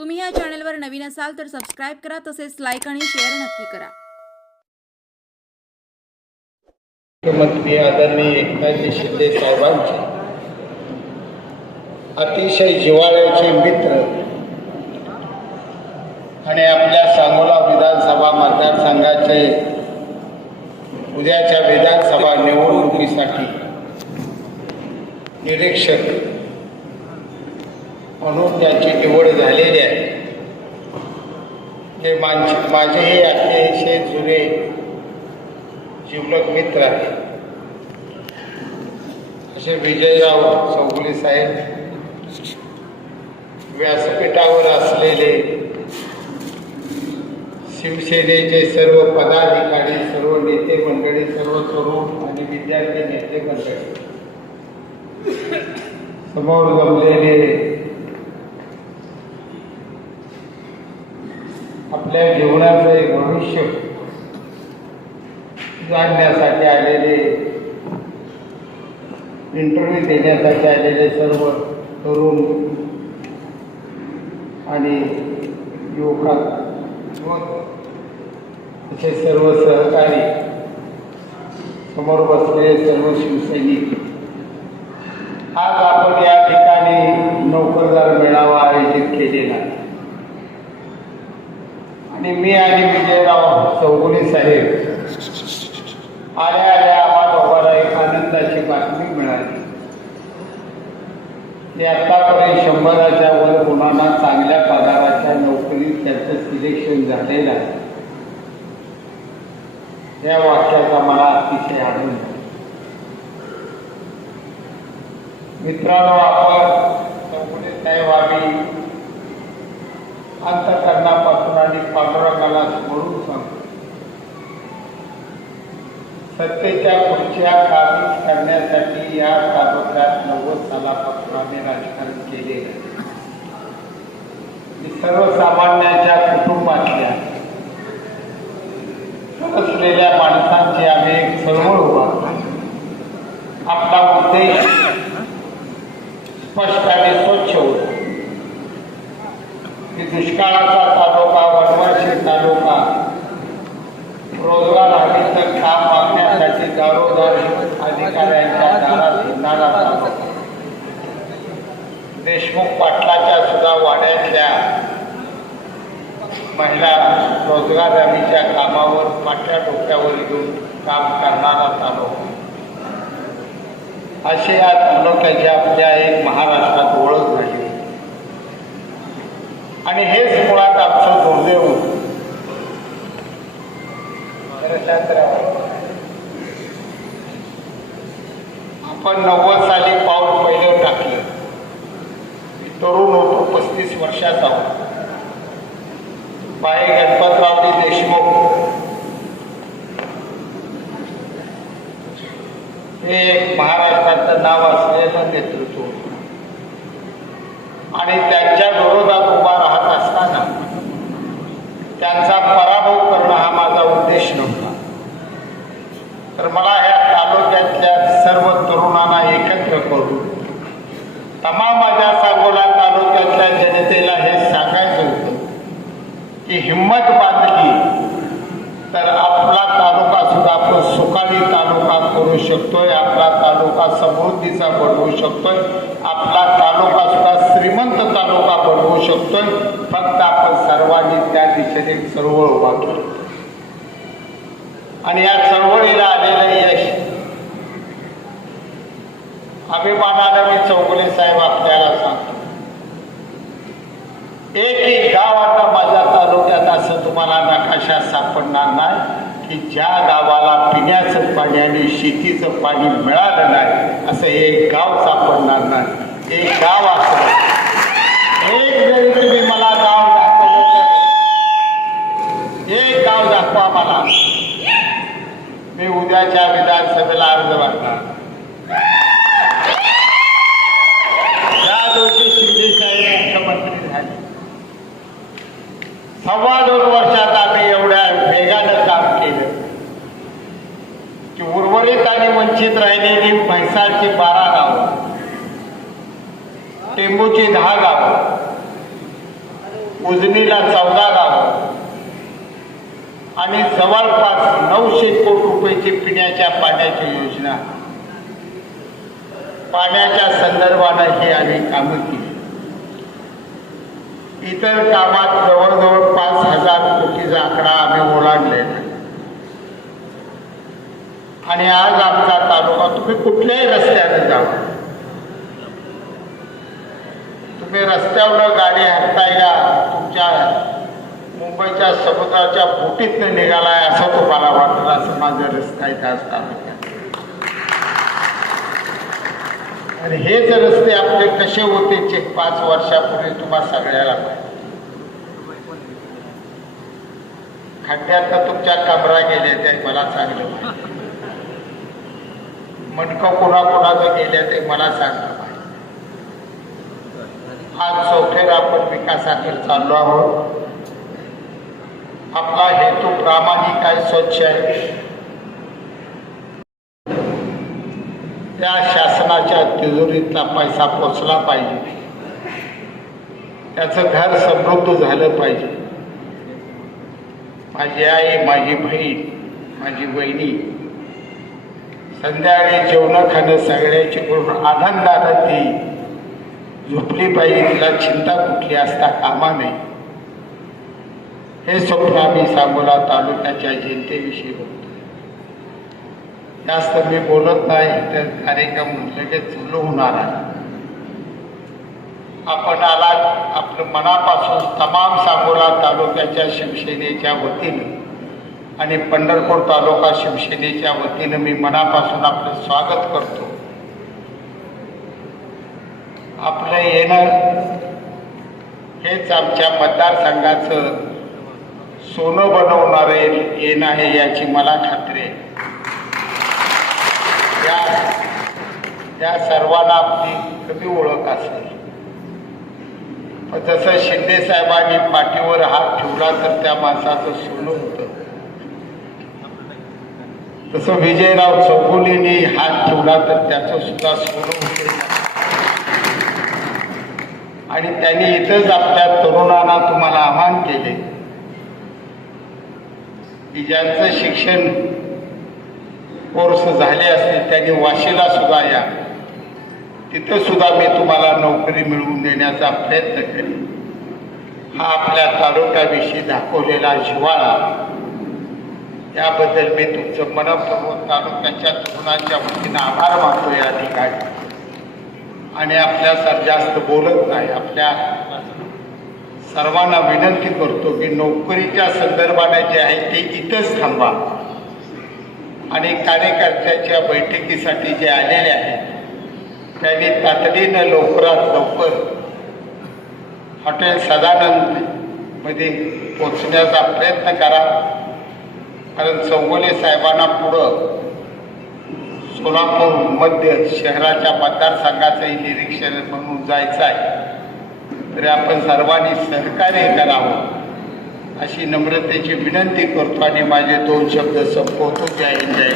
तुम्ही या चॅनलवर नवीन असाल तर सबस्क्राईब करा तसेच लाईक आणि शेअर नक्की करा. मुख्यमंत्री आदरणीय एकनाथजी शिंदे साहेबांचे अतिशय जिवाळ्याचे मित्र आणि आपल्या सांगोला विधानसभा मतदारसंघाचे उद्याच्या विधानसभा निवडणुकीसाठी निरीक्षक म्हणून त्यांची निवड झालेली आहे. ते माझे माझेही अतिशय जुने जीवलक मित्र आहे असे विजयराव चौगुले साहेब व्यासपीठावर असलेले शिवसेनेचे सर्व पदाधिकारी सर्व नेते मंडळी सर्व तरुण आणि विद्यार्थी नेते मंडळी समोर जमलेले आपल्या जीवनाचं एक भविष्य जाणण्यासाठी आलेले इंटरव्ह्यू देण्यासाठी आलेले सर्व तरुण आणि युवकात असे सर्व सहकारी समोर बसलेले सर्व शिवसैनिक आज आपण या ठिकाणी नोकरदार मेळावा आयोजित केलेला आहे. आणि मी आणि विजयराव चौगुले साहेब आल्या आल्या आम्हा एक आनंदाची बातमी मिळाली. ते आतापर्यंत शंभराच्या वर मुलांना चांगल्या पगाराच्या नोकरीत त्यांचं सिलेक्शन झालेलं आहे. या वाक्याचा मला अतिशय आनंद मित्रांनो आपण चौगुले साहेब आम्ही अंतकरणापासून आणि पांडुरंगाला स्मरून सांगतो. सत्तेच्या पुढच्या काबीज करण्यासाठी या तालुक्यात नव्वद सालापासून आम्ही राजकारण केले सर्वसामान्यांच्या कुटुंबातल्या असलेल्या माणसांची आम्ही एक चळवळ उभा आपला उद्देश स्पष्ट आणि स्वच्छ होता की दुष्काळाचा तालुका वनवासी तालुका. रोजगार हमीचं काम मागण्यासाठी दारोदार अधिकाऱ्यांच्या दारात फिरणारा तालुका. देशमुख पाटलाच्या सुद्धा वाड्यातल्या महिला रोजगार हमीच्या कामावर पाट्या डोक्यावर येऊन काम करणारा तालुका. असे या तालुक्याची आपल्या एक महाराष्ट्रात ओळख झाली आणि हेच मुळात आमचं दुर्दैव होतं. जरा शांत राहा. आपण नव्वद साली पाऊल पहिलं टाकलं मी तरुण होतो वर्षात वर्षाचा बाय गणपतरावजी देशमुख. हे एक महाराष्ट्राचं नाव असलेलं नेतृत्व होतं. आणि त्यांच्या विरोधात उभा राहत असताना त्यांचा पराभव करणं हा माझा उद्देश नव्हता तर मला ह्या तालुक्यातल्या सर्व तरुणांना एकत्र करून तमाम माझ्या सांगोला तालुक्यातल्या जनतेला हे सांगायचं होतं की हिंमत बांधली तर आपला तालुका सुद्धा आपण सुखानी तालुका करू शकतोय आपला तालुका समृद्धीचा बनवू शकतोय आपला तालुका सुद्धा श्रीमंत तालुका बनवू शकतोय. फक्त आपण सर्वांनी त्या दिशेने चळवळ उभा केली. आणि या चळवळीला आलेलं यश अभिमानानं मी चौगुले साहेब आपल्याला सांगतो. एक गाव आता तुम्हाला नकाशा सापडणार नाही की ज्या गावाला पिण्याचं पाणी आणि शेतीचं पाणी मिळालं नाही असं एक गाव सापडणार नाही. एक गाव असं. एक जरी तुम्ही मला गाव दाखवलं एक गाव दाखवा मला. मी उद्याच्या विधानसभेला अर्ज भरणार ज्या दिवशी शिंदे साहेब मुख्यमंत्री झाले सव्वा दोन वर्षात आम्ही एवढ्या वेगानं काम केलं की उर्वरित आणि वंचित राहिलेली म्हैसाळची बारा गाव टेंबूची दहा गाव उजनीला चौदा गाव आणि जवळपास नऊशे कोटी रुपयाची पिण्याच्या पाण्याची योजना. पाण्याच्या संदर्भानं ही आम्ही कामं केली. इतर कामात जवळजवळ पाच हजार कोटीचा आकडा आम्ही ओलांडलेला. आणि आज आमचा तालुका तुम्ही कुठल्याही रस्त्याने जावा तुम्ही रस्त्यावर गाडी हाकताय या तुमच्या मुंबईच्या समुद्राच्या बोटीतनं निघालाय असं तुम्हाला वाटलं असं माझं रस्ता आहे तालुक्यात. आणि हेच रस्ते आपले कसे होते चे पाच वर्षापूर्वी तुम्हाला सगळ्याला माहिती. खड्ड्यात तुमच्या कमरा गेले ते मला चांगलं माहिती. मणकं कोणाकोणाचं कोणाचं ते मला चांगलं माहिती आज चौथेला आपण विकासाकडे चाललो आहोत. आपला हेतू प्रामाणिक आहे स्वच्छ आहे. त्या शासनाच्या तिजोरीतला पैसा पोचला पाहिजे. त्याचं घर समृद्ध झालं पाहिजे. माझी आई माझी बहीण माझी बहिणी संध्याकाळी जेवणं खाणं सगळ्याची करून आनंदानं ती झोपली पाहिजे तिला चिंता कुठली असता कामा नये. हे स्वप्न आम्ही सांगोला तालुक्याच्या जनतेविषयी बोलतो जास्त मी बोलत नाही तर कार्यक्रम म्हटलं की चुलू होणार आहे. आपण आला आपलं मनापासून तमाम सांगोला तालुक्याच्या शिवसेनेच्या वतीनं. आणि पंढरपूर तालुका शिवसेनेच्या वतीनं मी मनापासून आपलं स्वागत करतो. आपलं येणं हेच आमच्या मतदारसंघाचं सोनं बनवणारे येणं आहे याची मला खात्री आहे. या त्या सर्वांना आपली कमी ओळख असेल. पण जसं शिंदे साहेबांनी पाठीवर हात ठेवला तर त्या माणसाचं सोनं होतं. तसं विजयराव चौगुलेंनी हात ठेवला तर त्याचं सुद्धा सोनं होते आणि त्यांनी इथंच आपल्या तरुणांना तुम्हाला आवाहन केले. की ज्यांचं शिक्षण कोर्स झाले असतील त्यांनी वाशीला सुद्धा या. तिथं सुद्धा मी तुम्हाला नोकरी मिळवून देण्याचा प्रयत्न करेन. हा आपल्या तालुक्याविषयी दाखवलेला शिवाळा त्याबद्दल मी तुमचं मनपूर्वक तालुक्याच्या तरुणांच्या वतीनं आभार मानतो या ठिकाणी. आणि आपल्या सर जास्त बोलत नाही आपल्या सर्वांना विनंती करतो की नोकरीच्या संदर्भाने जे आहे ते इथंच थांबा. आणि कार्यकर्त्याच्या बैठकीसाठी जे आलेले आहेत त्यांनी तातडीनं लवकरात लवकर हॉटेल सदानंदमध्ये पोचण्याचा प्रयत्न करा. कारण चौगुले साहेबांना पुढं सोलापूर मध्य शहराच्या मतदारसंघाचंही निरीक्षण म्हणून जायचं आहे. तरी आपण सर्वांनी सहकार्य करावं अशी नम्रतेची विनंती करतो आणि माझे दोन शब्द संपवतो. जय हिंद जय